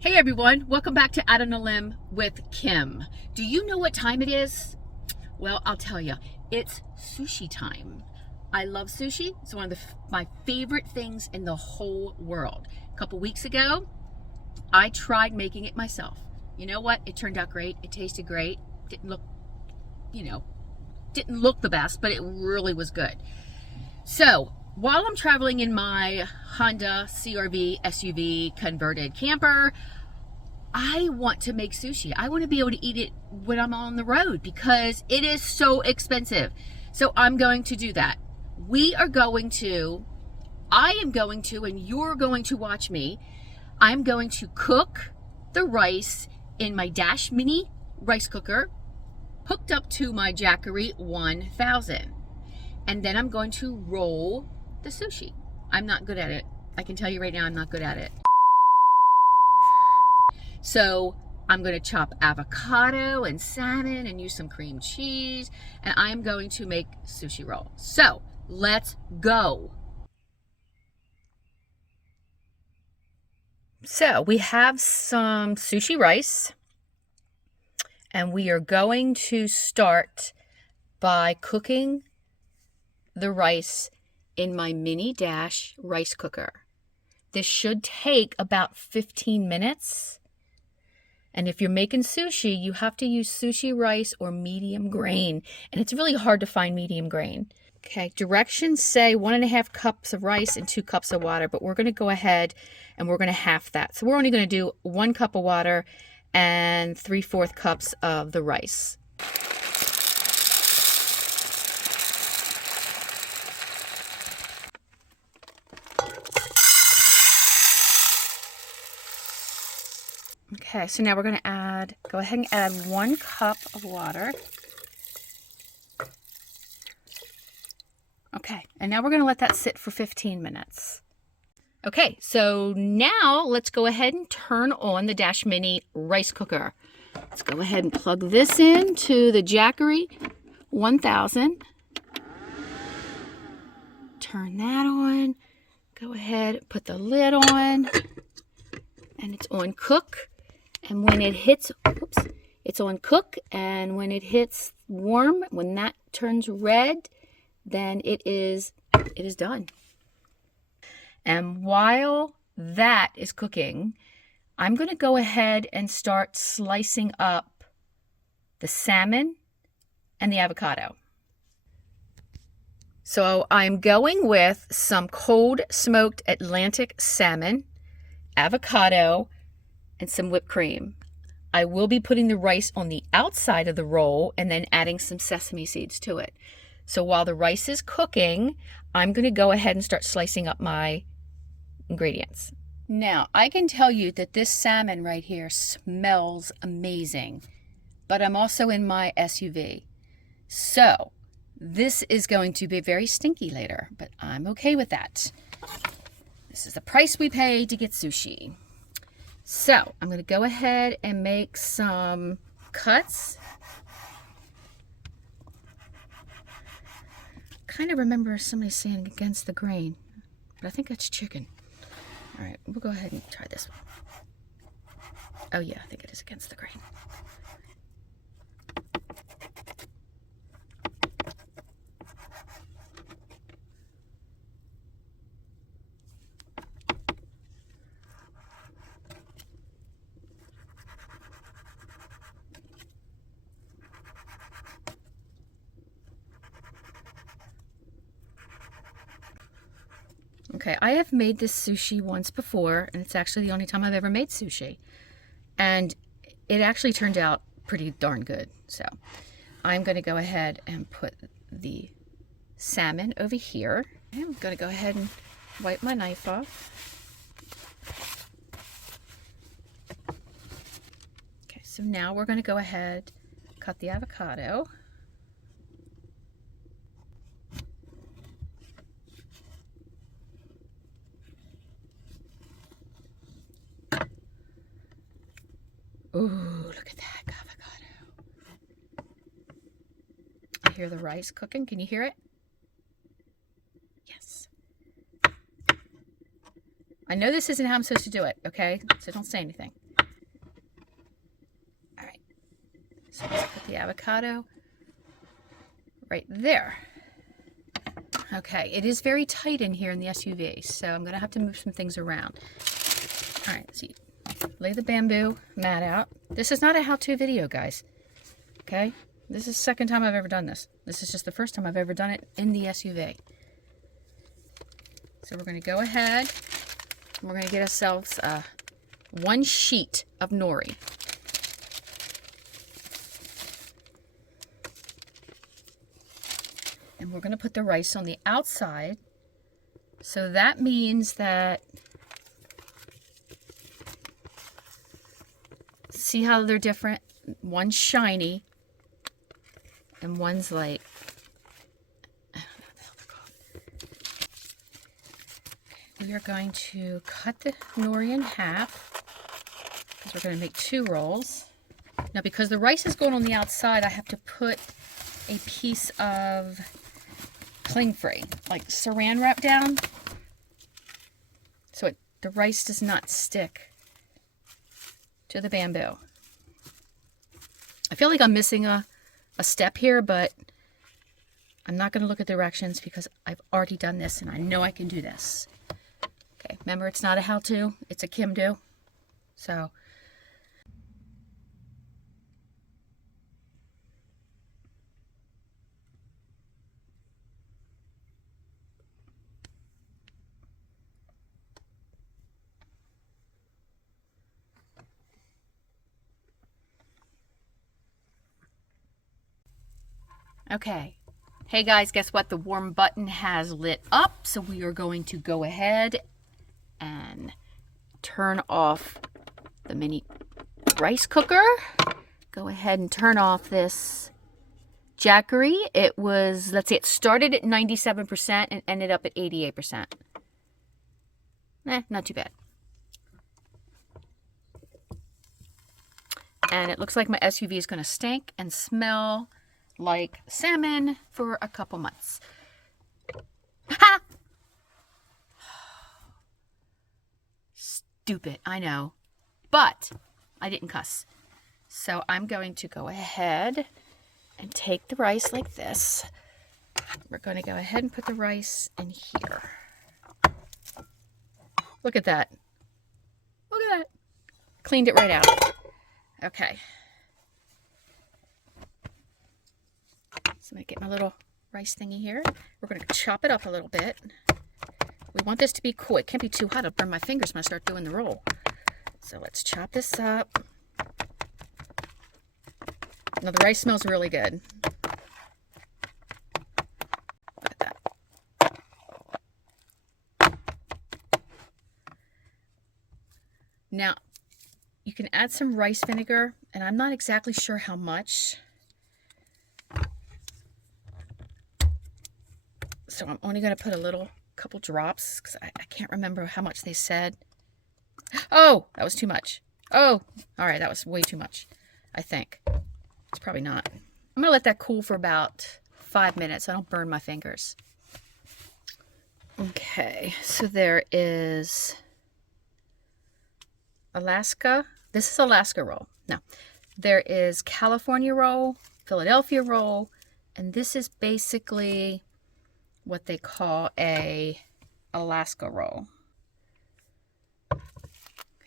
Hey everyone, welcome back to Out on a Limb with Kim. Do you know what time it is? Well, I'll tell you, it's sushi time. I love sushi. It's one of my favorite things in the whole world. A couple weeks ago, I tried making it myself. You know what? It turned out great. It tasted great. Didn't look, didn't look the best, but it really was good. So, while I'm traveling in my Honda CRV SUV converted camper, I want to make sushi. I want to be able to eat it when I'm on the road because it is so expensive. So I'm going to do that. I am going to, and you're going to watch me. I'm going to cook the rice in my Dash Mini rice cooker hooked up to my Jackery 1000. And then I'm going to roll the sushi. I'm not good at it. I can tell you right now, I'm not good at it. So I'm going to chop avocado and salmon and use some cream cheese, and I'm going to make sushi roll. So let's go. So we have some sushi rice, and we are going to start by cooking the rice in my mini Dash rice cooker. This should take about 15 minutes. And if you're making sushi, you have to use sushi rice or medium grain. And it's really hard to find medium grain. Okay, directions say 1.5 cups of rice and 2 cups of water, but we're going to go ahead and we're going to half that. So we're only going to do 1 cup of water and 3/4 cups of the rice. Okay, so now we're going to go ahead and add 1 cup of water. Okay, and now we're going to let that sit for 15 minutes. Okay, so now let's go ahead and turn on the Dash Mini rice cooker. Let's go ahead and plug this into the Jackery 1000. Turn that on. Go ahead, put the lid on, and it's on cook. And when it hits, it's on cook, and when it hits warm, when that turns red, then it is done. And while that is cooking, I'm going to go ahead and start slicing up the salmon and the avocado. So I'm going with some cold smoked Atlantic salmon, avocado, and some whipped cream. I will be putting the rice on the outside of the roll and then adding some sesame seeds to it. So while the rice is cooking, I'm going to go ahead and start slicing up my ingredients. Now, I can tell you that this salmon right here smells amazing, but I'm also in my SUV. So this is going to be very stinky later, but I'm okay with that. This is the price we pay to get sushi. So I'm going to go ahead and make some cuts. Kind of remember somebody saying against the grain, but I think that's chicken. All right, we'll go ahead and try this one. Oh yeah, I think it is against the grain. Okay, I have made this sushi once before, and it's actually the only time I've ever made sushi. And it actually turned out pretty darn good. So I'm going to go ahead and put the salmon over here. I'm going to go ahead and wipe my knife off. Okay, so now we're going to go ahead, cut the avocado. Ooh, look at that avocado. I hear the rice cooking. Can you hear it? Yes. I know this isn't how I'm supposed to do it, okay? So don't say anything. So let's put the avocado right there. Okay, it is very tight in here in the SUV, so I'm going to have to move some things around. All right, so lay the bamboo mat out. This is not a how-to video, guys. Okay? This is the second time I've ever done this. This is just the first time I've ever done it in the SUV. So we're going to go ahead and we're going to get ourselves one sheet of nori. And we're going to put the rice on the outside. So that means that, see how they're different? One's shiny and one's like, I don't know what the hell they're called. We are going to cut the nori in half because we're going to make 2 rolls. Now because the rice is going on the outside, I have to put a piece of cling free, like saran wrap down, so the rice does not stick to the bamboo. I feel like I'm missing a step here, but I'm not going to look at directions because I've already done this and I know I can do this. Okay, remember it's not a how-to, it's a Kim-do. So okay. Hey guys, guess what? The warm button has lit up, so we are going to go ahead and turn off the mini rice cooker. Go ahead and turn off this Jackery. It was, let's see, it started at 97% and ended up at 88%. Not too bad. And it looks like my SUV is going to stink and smell like salmon for a couple months. Ha! Stupid, I know. But I didn't cuss. So I'm going to go ahead and take the rice like this. We're going to go ahead and put the rice in here. Look at that. Look at that. Cleaned it right out. Okay. So I'm going to get my little rice thingy here. We're going to chop it up a little bit. We want this to be cool. It can't be too hot. It'll burn my fingers when I start doing the roll. So let's chop this up. Now the rice smells really good. Look at that. Now, you can add some rice vinegar, and I'm not exactly sure how much. So I'm only going to put a couple drops, because I can't remember how much they said. Oh, that was too much. Oh, all right, that was way too much, I think. It's probably not. I'm going to let that cool for about 5 minutes so I don't burn my fingers. Okay, so there is Alaska. This is Alaska roll. Now, there is California roll, Philadelphia roll, and this is basically what they call a Alaska roll.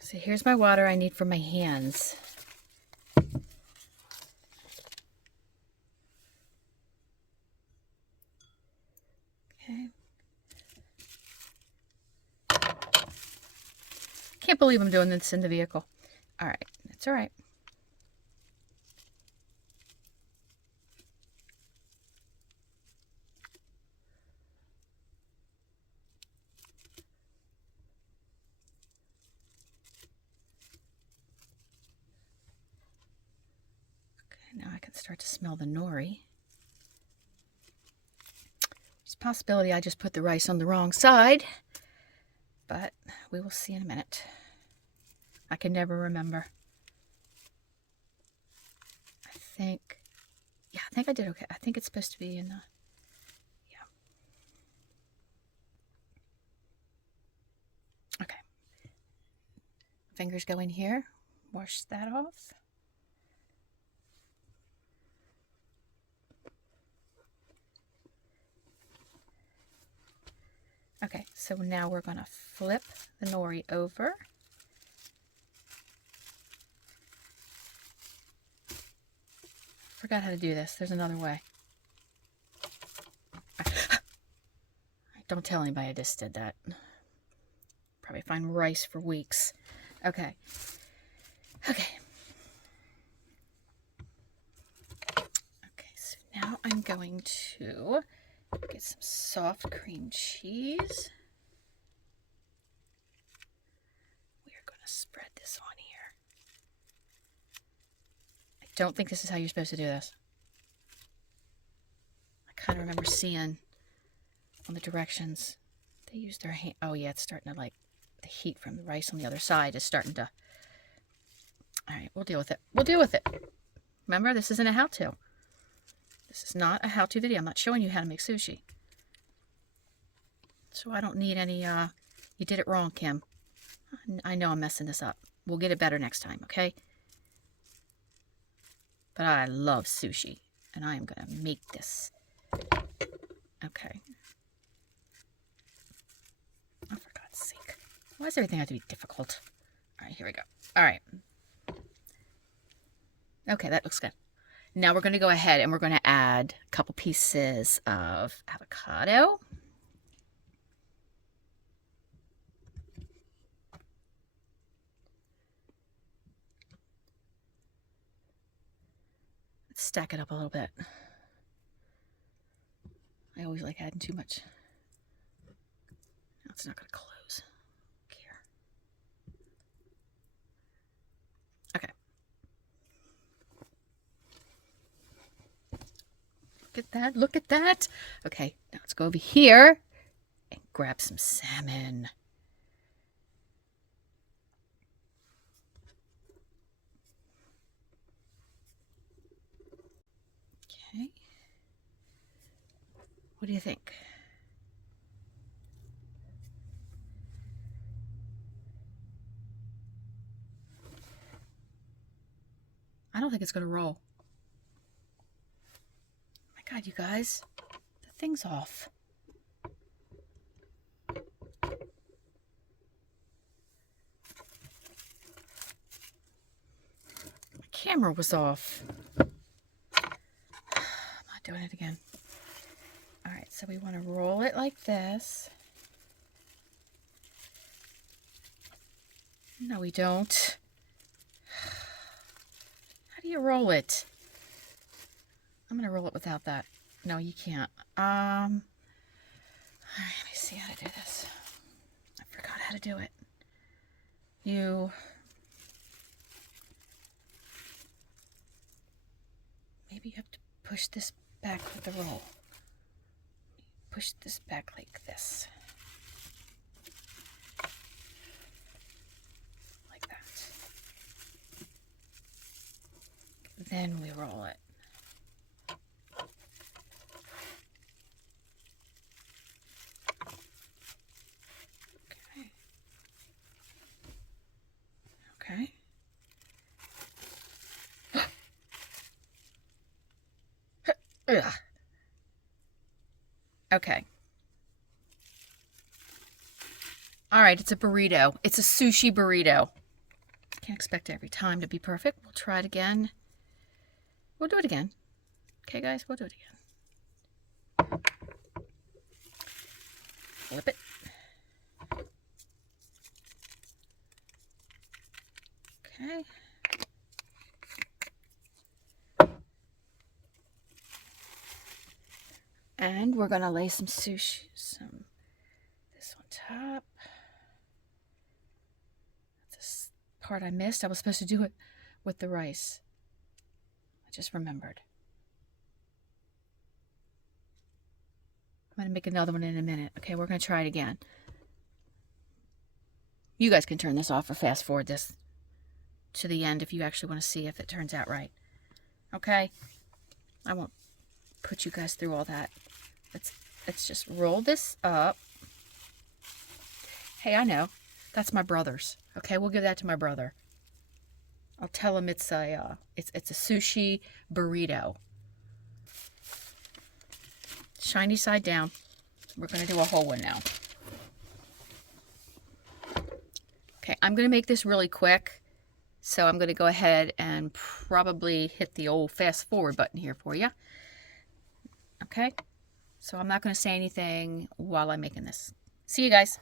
So here's my water I need for my hands. Okay. Can't believe I'm doing this in the vehicle. All right, that's all right. Now I can start to smell the nori. There's a possibility I just put the rice on the wrong side, but we will see in a minute. I can never remember. I think I did okay. I think it's supposed to be in the, yeah. Okay. Fingers go in here. Wash that off. Okay, so now we're going to flip the nori over. Forgot how to do this. There's another way. Don't tell anybody I just did that. Probably find rice for weeks. Okay. Okay. Okay, so now I'm going to get some soft cream cheese. We are going to spread this on here. I don't think this is how you're supposed to do this. I kind of remember seeing on the directions they use their hand. Oh yeah, it's starting to, like, the heat from the rice on the other side is starting to. All right, we'll deal with it. We'll deal with it. Remember, this isn't a how-to. This is not a how-to video. I'm not showing you how to make sushi. So I don't need any, you did it wrong, Kim. I know I'm messing this up. We'll get it better next time, okay? But I love sushi, and I am going to make this. Okay. Oh, for God's sake. Why does everything have to be difficult? All right, here we go. All right. Okay, that looks good. Now we're going to go ahead and we're going to add a couple pieces of avocado. Let's stack it up a little bit. I always like adding too much. No, it's not going to close. Here. Okay. Look at that. Look at that. Okay, now let's go over here and grab some salmon. Okay. What do you think? I don't think it's going to roll. My God, you guys, the thing's off. My camera was off. I'm not doing it again. All right, so we want to roll it like this. No, we don't. How do you roll it? I'm going to roll it without that. No, you can't. All right, let me see how to do this. I forgot how to do it. Maybe you have to push this back with the roll. Push this back like this. Like that. Then we roll it. Okay. Okay. Okay. All right, it's a burrito. It's a sushi burrito. Can't expect every time to be perfect. We'll try it again. We'll do it again. Okay, guys, we'll do it again. Flip it. Okay. And we're going to lay some sushi, this on top. This part I missed. I was supposed to do it with the rice. I just remembered. I'm going to make another one in a minute. Okay, we're going to try it again. You guys can turn this off or fast forward this to the end if you actually want to see if it turns out right. Okay? I won't put you guys through all that. Let's just roll this up. Hey, I know. That's my brother's. Okay, we'll give that to my brother. I'll tell him it's a sushi burrito. Shiny side down. We're going to do a whole one now. Okay, I'm going to make this really quick. So I'm going to go ahead and probably hit the old fast forward button here for you. Okay, so I'm not going to say anything while I'm making this. See you guys.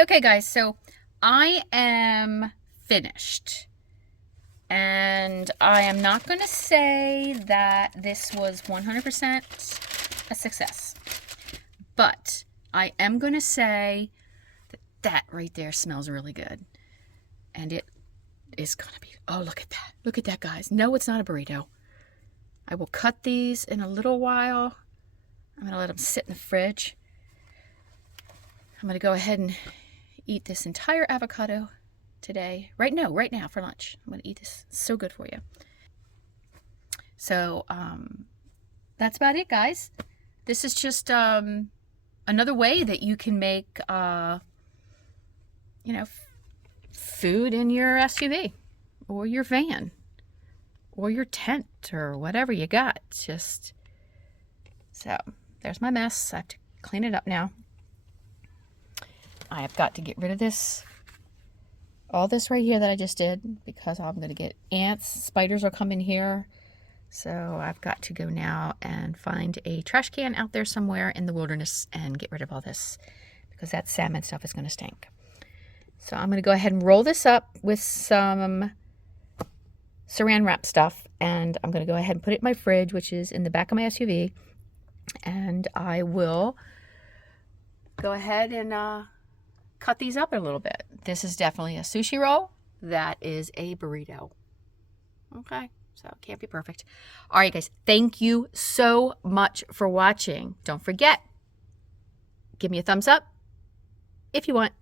Okay, guys, so I am finished. And I am not going to say that this was 100% a success. But I am going to say that that right there smells really good. And it is going to be, oh, look at that. Look at that, guys. No, it's not a burrito. I will cut these in a little while. I'm going to let them sit in the fridge. I'm going to go ahead and eat this entire avocado today. Right now for lunch. I'm going to eat this. It's so good for you. So that's about it, guys. This is just another way that you can make, food in your SUV or your van or your tent or whatever you got. Just so there's my mess. I have to clean it up now. I have got to get rid of this, all this right here that I just did, because I'm going to get ants. Spiders will come in here. So I've got to go now and find a trash can out there somewhere in the wilderness and get rid of all this, because that salmon stuff is going to stink. So I'm going to go ahead and roll this up with some saran wrap stuff, and I'm going to go ahead and put it in my fridge, which is in the back of my SUV, and I will go ahead and cut these up a little bit. This is definitely a sushi roll. That is a burrito. Okay, so it can't be perfect. All right, guys, thank you so much for watching. Don't forget, give me a thumbs up if you want.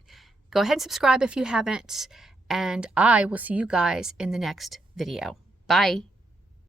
Go ahead and subscribe if you haven't, and I will see you guys in the next video. Bye.